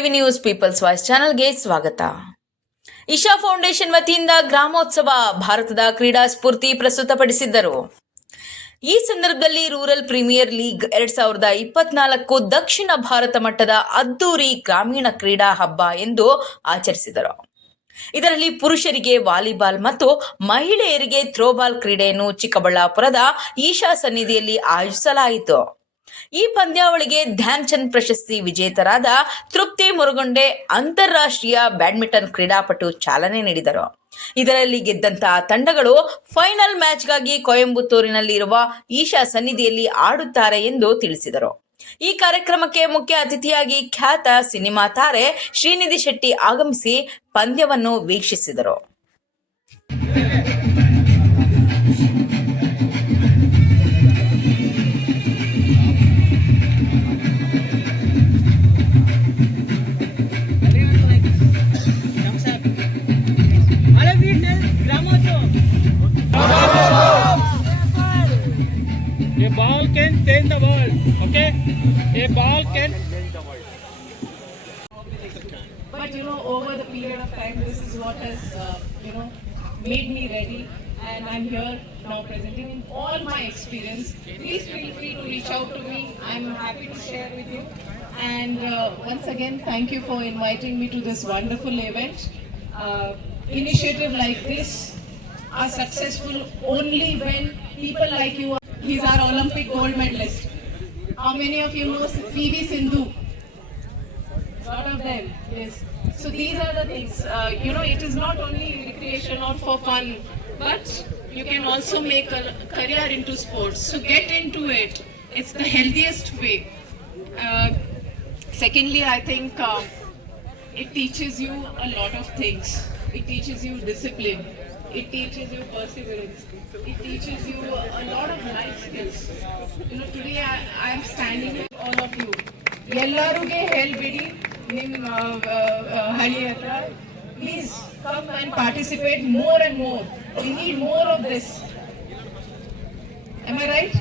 TV news people's voice ಚಾನೆಲ್ಗೆ ಸ್ವಾಗತ. Isha foundation ವತಿಯಿಂದ ಗ್ರಾಮೋತ್ಸವ ಭಾರತದ ಕ್ರೀಡಾ ಸ್ಫೂರ್ತಿ ಪ್ರಸ್ತುತಪಡಿಸಿದ್ದರು. ಈ ಸಂದರ್ಭದಲ್ಲಿ ರೂರಲ್ ಪ್ರೀಮಿಯರ್ ಲೀಗ್ 2024 ದಕ್ಷಿಣ ಭಾರತ ಮಟ್ಟದ ಅದ್ದೂರಿ ಗ್ರಾಮೀಣ ಕ್ರೀಡಾ ಹಬ್ಬ ಎಂದು ಆಚರಿಸಿದರು. ಇದರಲ್ಲಿ ಪುರುಷರಿಗೆ ವಾಲಿಬಾಲ್ ಮತ್ತು ಮಹಿಳೆಯರಿಗೆ ಥ್ರೋಬಾಲ್ ಕ್ರೀಡೆಯನ್ನು ಚಿಕ್ಕಬಳ್ಳಾಪುರದ ಈಶಾ ಸನ್ನಿಧಿಯಲ್ಲಿ ಆಯೋಜಿಸಲಾಯಿತು. ಈ ಪಂದ್ಯಾವಳಿಗೆ ಧ್ಯಾನ್ ಚಂದ್ ಪ್ರಶಸ್ತಿ ವಿಜೇತರಾದ ತೃಪ್ತಿ ಮುರುಗೊಂಡೆ ಅಂತಾರಾಷ್ಟ್ರೀಯ ಬ್ಯಾಡ್ಮಿಂಟನ್ ಕ್ರೀಡಾಪಟು ಚಾಲನೆ ನೀಡಿದರು. ಇದರಲ್ಲಿ ಗೆದ್ದಂತಹ ತಂಡಗಳು ಫೈನಲ್ ಮ್ಯಾಚ್ಗಾಗಿ ಕೊಯಂಬತ್ತೂರಿನಲ್ಲಿರುವ ಈಶಾ ಸನ್ನಿಧಿಯಲ್ಲಿ ಆಡುತ್ತಾರೆ ಎಂದು ತಿಳಿಸಿದರು. ಈ ಕಾರ್ಯಕ್ರಮಕ್ಕೆ ಮುಖ್ಯ ಅತಿಥಿಯಾಗಿ ಖ್ಯಾತ ಸಿನಿಮಾ ತಾರೆ ಶ್ರೀನಿಧಿ ಶೆಟ್ಟಿ ಆಗಮಿಸಿ ಪಂದ್ಯವನ್ನು ವೀಕ್ಷಿಸಿದರು. A ball can change the world, okay? A ball can change the world. But over the period of time, this is what has, made me ready. And I'm here now presenting all my experience. Please feel free to reach out to me. I'm happy to share with you. And once again, thank you for inviting me to this wonderful event. Initiative like this are successful only when people like you. He's our Olympic gold medalist. How many of you know PV Sindhu? A lot of them, yes. So these are the things. It is not only recreation or for fun, but you can also make a career into sports. So get into it. It's the healthiest way. Secondly, I think it teaches you a lot of things. It teaches you discipline. It teaches you perseverance. It teaches you a lot of life skills. Today I am standing with all of you. Yellaruge helbidi nim hani hatra. Please come and participate more and more. We need more of this. Am I right?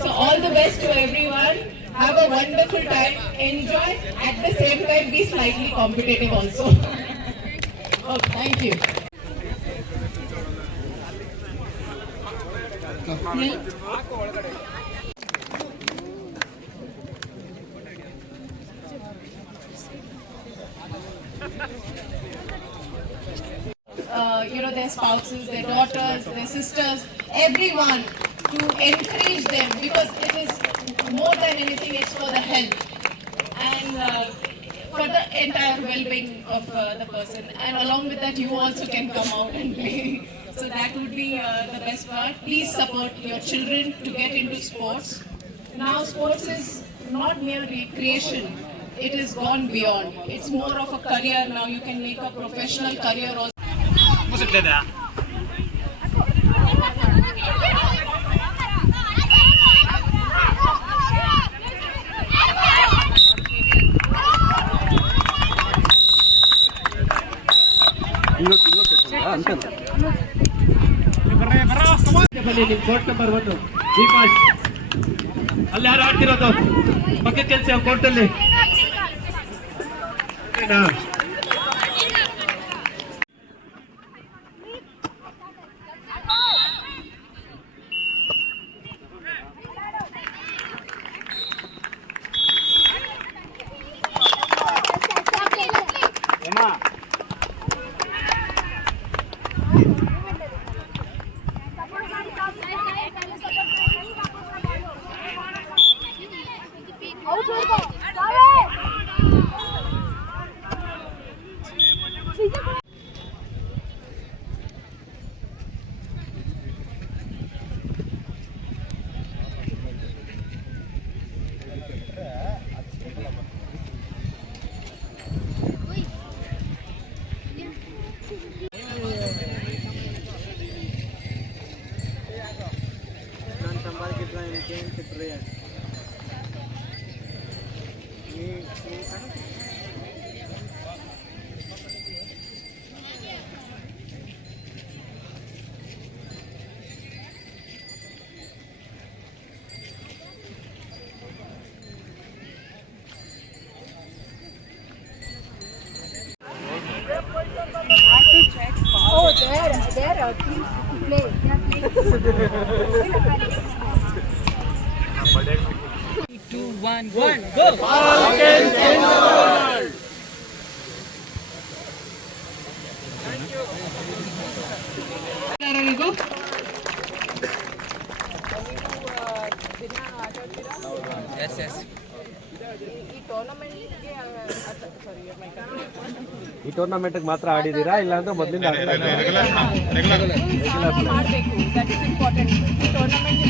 So all the best to everyone. Have a wonderful time. Enjoy. At the same time, be slightly competitive also. Okay, thank you. Their spouses, their daughters, their sisters, everyone, to encourage them, because it is more than anything, it's for the health and for the entire well-being of the person. And along with that, you also can come out and play. So that would be the best part. Please support your children to get into sports. Now sports is not mere recreation. It is gone beyond. It's more of a career now. You can make a professional career also. Court number 1 ದೀಪಾಶ್ ಅಲ್ಲಿ ಯಾರು ಆಡ್ತಿರೋದು ಪಕ್ಕ ಕೆಲಸ ಕೋರ್ಟಲ್ಲಿ please play. They are playing. 2, 1, go! ಎಲ್ಲರಿಗೂ ಈ ಟೂರ್ನಮೆಂಟ್ಗೆ ಮಾತ್ರ ಆಡಿದ್ದೀರಾ ಇಲ್ಲ ಅಂದ್ರೆ ಮೊದಲಿಂದ ಮಾಡಬೇಕು, ದಟ್ ಇಸ್ ಇಂಪಾರ್ಟೆಂಟ್. ಟೂರ್ನಮೆಂಟ್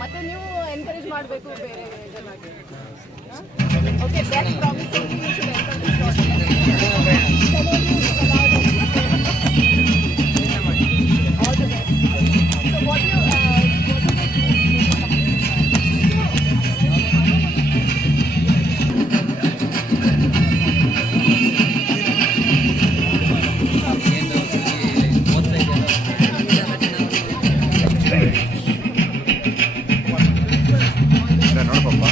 ಮತ್ತೆ ನೀವು ಎನ್ಕರೇಜ್ ಮಾಡಬೇಕು ಬೇರೆ ಜನಕ್ಕೆ. Okay, that promising you should enter this all the best. So what you ನೋಡಪ್ಪ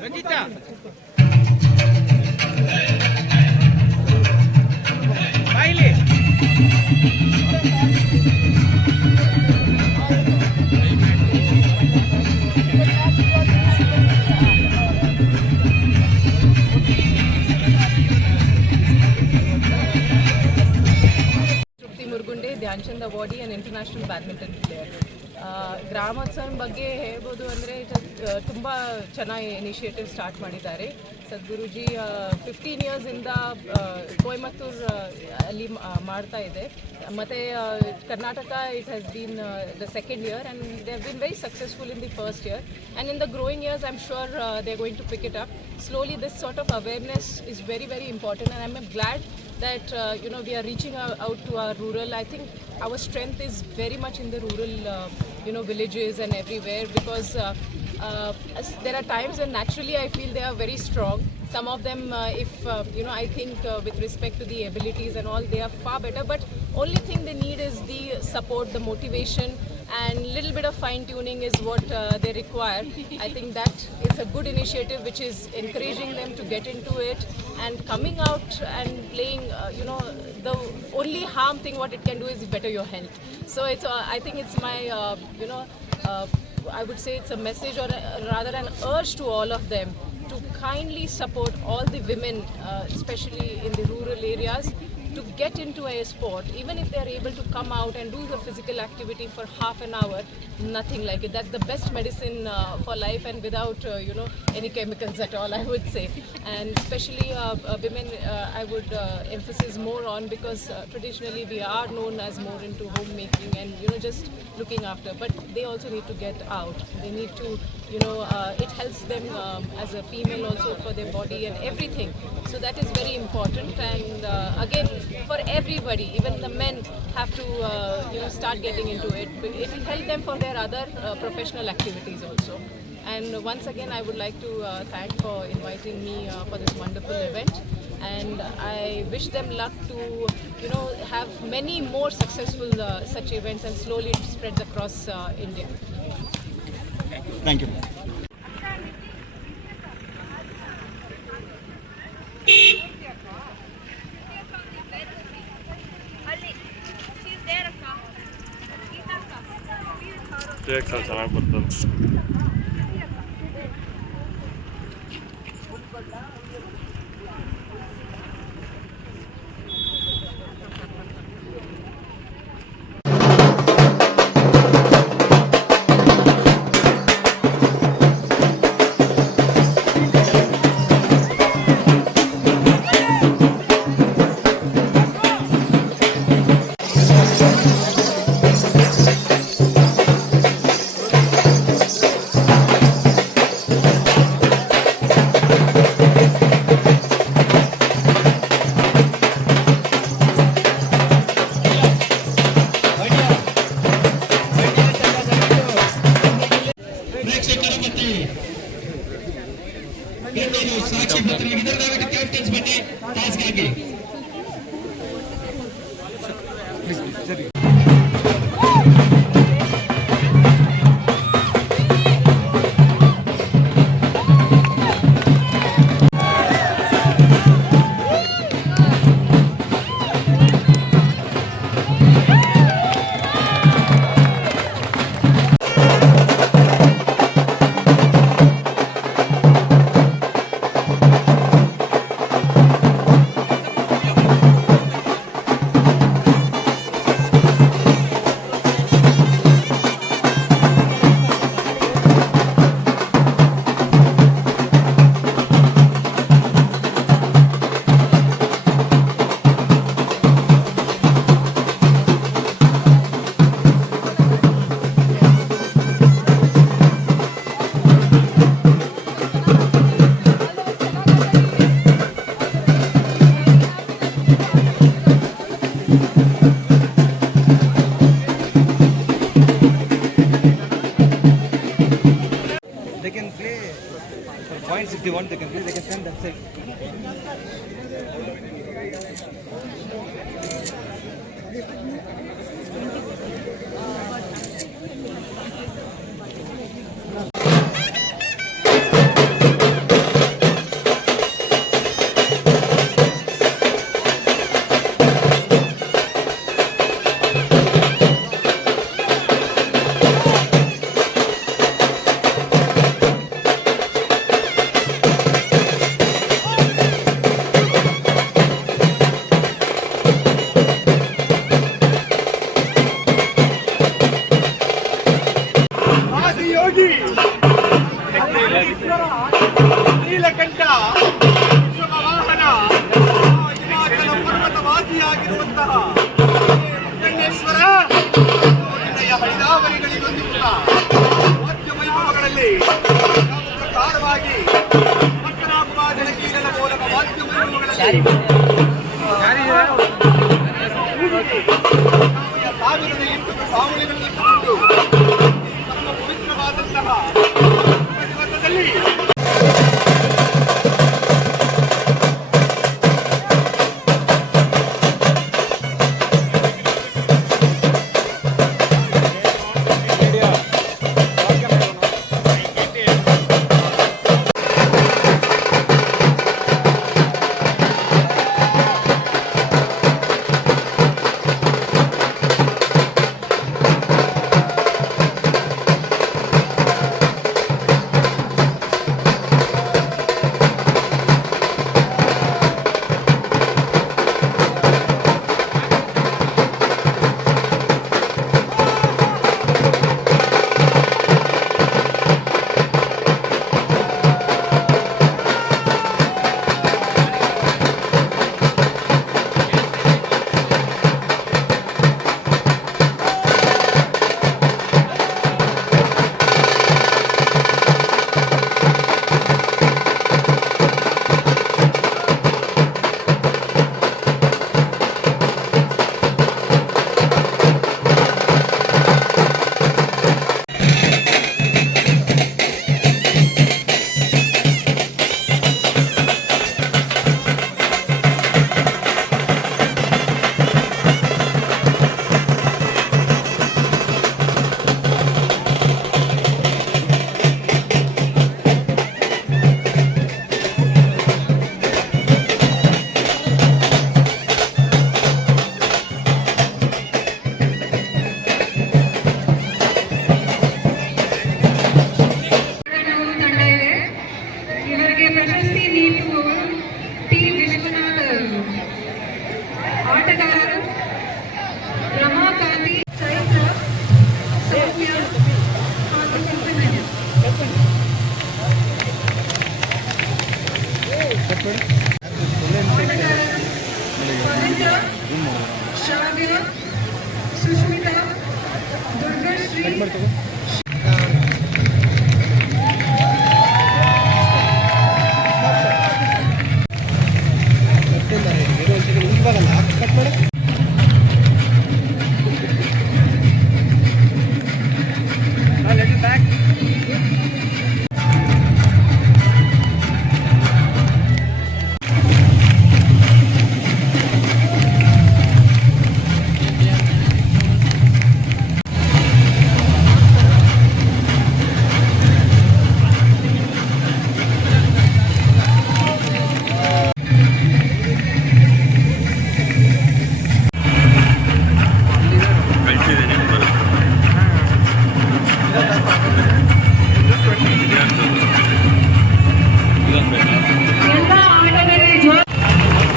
Ranjita! Baile! Trupti Murgunde, Dhyanchand Awardee and international badminton player. ಗ್ರಾಮೋತ್ಸವ ಬಗ್ಗೆ ಹೇಳ್ಬೋದು ಅಂದರೆ ತುಂಬ ಚೆನ್ನಾಗಿ ಇನಿಷಿಯೇಟಿವ್ ಸ್ಟಾರ್ಟ್ ಮಾಡಿದ್ದಾರೆ ಸದ್ಗುರುಜಿ. 15 ಇಯರ್ಸಿಂದ ಕೊಯಮತ್ತೂರ್ ಅಲ್ಲಿ ಮಾಡ್ತಾ ಇದೆ, ಮತ್ತು Karnataka it has been the second year and they have been very successful in the first year and in the growing years I am sure they are going to pick it up slowly. This sort of awareness is very, very important, and I'm glad that we are reaching out to our rural. I think our strength is very much in the rural villages and everywhere, because there are times when naturally I feel they are very strong. Some of them, I think with respect to the abilities and all, they are far better, but only thing they need is the support, the motivation, and little bit of fine tuning is what they require. I think that it's a good initiative which is encouraging them to get into it and coming out and playing. The only harm thing what it can do is better your health. So it's I think it's my I would say it's a message, or rather an urge to all of them to kindly support all the women, especially in the rural areas, to get into a sport. Even if they are able to come out and do the physical activity for half an hour, nothing like it. That's the best medicine for life, and without any chemicals at all, I would say. And especially women, I would emphasize more on, because traditionally we are known as more into homemaking and just looking after, but they also need to get out. They need to it helps them as a female also for their body and everything. So that is very important, and again for everybody, even the men have to start getting into it. It will help them for their other professional activities also. And once again I would like to thank for inviting me for this wonderful event, and I wish them luck to have many more successful such events, and slowly it spreads across India. Thank you. She's there, Akka. ಚೆನ್ನಾಗಿ ಬರ್ತದೆ. They can play for points if they want. They can play. They can stand that side. Adiyogi Neelakantha ವಿಶ್ವವಾಹನ Himachal ಪರ್ವತ ವಾಸಿಯಾಗಿರುವಂತಹ ಮುಕ್ಕಣ್ಣೇಶ್ವರ ನಿನ್ನಯ ಹೈದಾವರಿಗಳಿಗೊಂದಿರುವ ವಾದ್ಯ ವೈಭವಗಳಲ್ಲಿ ನಾವು ಪ್ರಕಾರವಾಗಿ ಮಕ್ಕಳಾಗುವ ಜನಕೀಯರ ಮೂಲಕ ವಾದ್ಯ ವೈಭವಗಳಲ್ಲಿ ಸಾವಿರದ 8 ಸಾವಳಿಗಳನ್ನು ತಗೊಂಡು ನಮ್ಮ ಪವಿತ್ರವಾದಂತಹ ದಿವಸದಲ್ಲಿ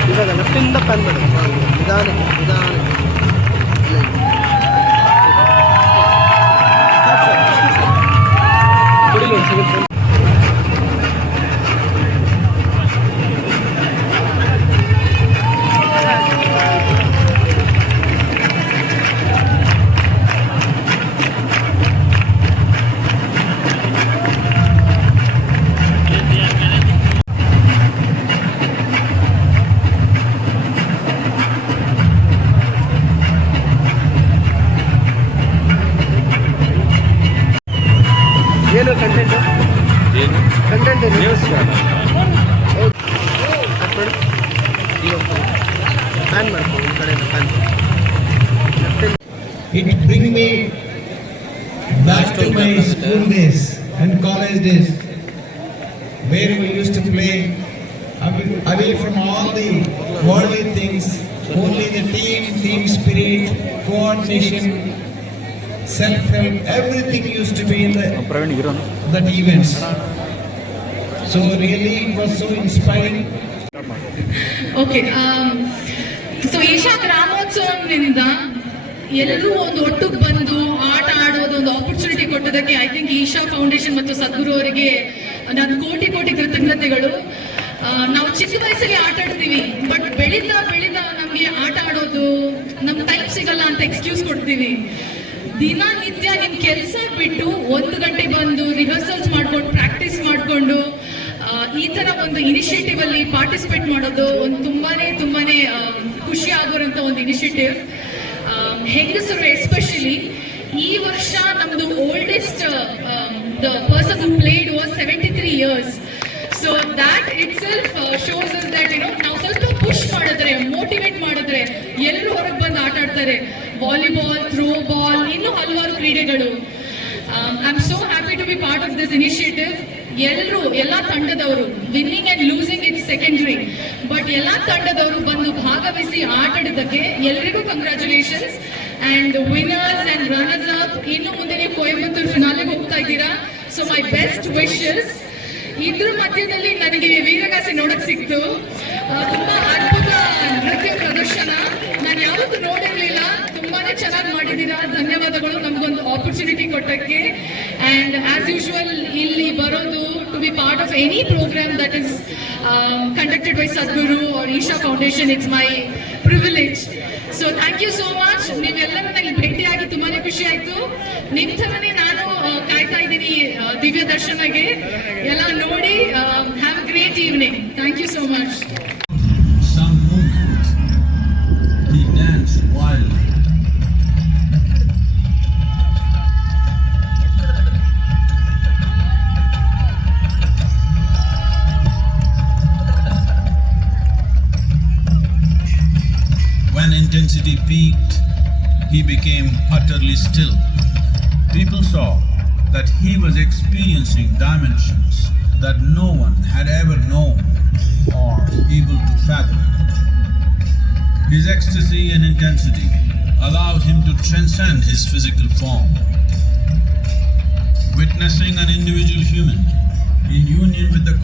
ಇವಾಗ ಲೆಫ್ಟಿಂದ ಪ್ಯಾನ್ ಮಾಡಿ ನಿಧಾನಕ್ಕೆ ನಿಧಾನಕ್ಕೆ ಬಿಡಿ ಒಂದು ಸೆಕೆಂಡ್. ಏನು ಕಂಟೆಂಟ್ ಕಂಟೆಂಟ್ ನ್ಯೂಸ್ ಪ್ಯಾನ್ ಮಾಡ್ಕೊ ಈ ಕಡೆ PAN. It bring me back to my school days and college days, where we used to play away from all the worldly things, only the team spirit, coordination, self-help, everything used to be in that events. So really it was so inspiring. Okay so Isha ಗ್ರಾಮೋತ್ಸವದಿಂದ ಎಲ್ಲರೂ ಒಂದು ಒಟ್ಟಿಗೆ ಬಂದು ಆಟ ಆಡೋದು ಒಂದು opportunity ಕೊಟ್ಟದಕ್ಕೆ I think Isha foundation ಮತ್ತು ಸದ್ಗುರು ಅವರಿಗೆ ನಾನು ಕೋಟಿ ಕೋಟಿ ಕೃತಜ್ಞತೆಗಳು. ನಾವು ಚಿಕ್ಕ ವಯಸ್ಸಲ್ಲಿ ಆಟ ಆಡ್ತೀವಿ, ಬಟ್ ಬೆಳೀತಾ ನಮಗೆ ಆಟ ಆಡೋದು ನಮ್ಮ ಟೈಮ್ ಸಿಗಲ್ಲ ಅಂತ ಎಕ್ಸ್ಕ್ಯೂಸ್ ಕೊಡ್ತೀವಿ. ದಿನನಿತ್ಯ ನಿಮ್ ಕೆಲಸ ಬಿಟ್ಟು 1 ಗಂಟೆ ಬಂದು ರಿಹರ್ಸಲ್ಸ್ ಮಾಡ್ಕೊಂಡು ಪ್ರಾಕ್ಟೀಸ್ ಮಾಡಿಕೊಂಡು ಈ ತರ ಒಂದು ಇನಿಷಿಯೇಟಿವ್ ಅಲ್ಲಿ ಪಾರ್ಟಿಸಿಪೇಟ್ ಮಾಡೋದು ಒಂದು ತುಂಬಾನೇ ಖುಷಿ ಆಗೋರಂತ ಒಂದು ಇನಿಷಿಯೇಟಿವ್. ಹೆಂಗಸರು ಎಸ್ಪೆಷಲಿ ಈ ವರ್ಷ ನಮ್ದು oldest the person who played was 73 years. So that it self shows us that ನಾವು ಸ್ವಲ್ಪ ಪುಷ್ ಮಾಡಿದ್ರೆ, ಮೋಟಿವೇಟ್ ಮಾಡಿದ್ರೆ ಎಲ್ಲರೂ ಹೊರಗೆ ಬಂದು ಆಟ ಆಡ್ತಾರೆ. ವಾಲಿಬಾಲ್, ಥ್ರೋ ಬಾಲ್, ಇನ್ನೂ ಹಲವಾರು ಕ್ರೀಡೆಗಳು. I am so happy to be part of this initiative. ಎಲ್ಲ ತಂಡದವರು, winning and losing it's secondary, but ಎಲ್ಲ ತಂಡದವರು ಬಂದು ಭಾಗವಹಿಸಿ ಆಟ ಆಡಿದ್ದಕ್ಕೆ ಎಲ್ರಿಗೂ congratulations. And winners and runners up, ಇನ್ನು ಮುಂದೆ ನೀವು ಕೊಯಂಬತ್ತೂರು ಫಿನಾಲೆಗೆ ಹೋಗ್ತಾ ಇದ್ದೀರಾ. So my best wishes. ಇದ್ರ ಮಧ್ಯದಲ್ಲಿ ನನಗೆ ವೀರಗಾಸೆ ನೋಡಕ್ ಸಿಕ್ತು. ತುಂಬಾ ಅದ್ಭುತ ನೃತ್ಯ ಪ್ರದರ್ಶನ, ನಾನು ಯಾವತ್ತೂ ನೋಡಿರ್ಲಿಲ್ಲ. ತುಂಬಾನೇ ಚೆನ್ನಾಗಿ ಮಾಡಿದ್ದೀರಾ, ಧನ್ಯವಾದಗಳು ನಮಗೊಂದು ಆಪರ್ಚುನಿಟಿ ಕೊಟ್ಟಕ್ಕೆ. ಅಂಡ್ ಆಸ್ ಯೂಶುವಲ್ ಇಲ್ಲಿ ಬರೋದು to be part of any programme that is conducted by Sadhguru or Isha foundation, it's my privilege. So thank you so much. ನೀವೆಲ್ಲರೂ ನನಗೆ ಭೇಟಿಯಾಗಿ ತುಂಬಾನೇ ಖುಷಿ ಆಯ್ತು. ನಿಮ್ ಥರನೇ ನಾನು ಕಾಯ್ತಾ ಇದ್ದೀನಿ ದಿವ್ಯ ದರ್ಶನಗೆ. ಎಲ್ಲ ನೋಡಿ. Have a great evening. Thank you so much. Some movement, he danced wildly. When intensity peaked, he became utterly still. People saw that he was experiencing dimensions that no one had ever known or able to fathom. His ecstasy and intensity allowed him to transcend his physical form. Witnessing an individual human in union with the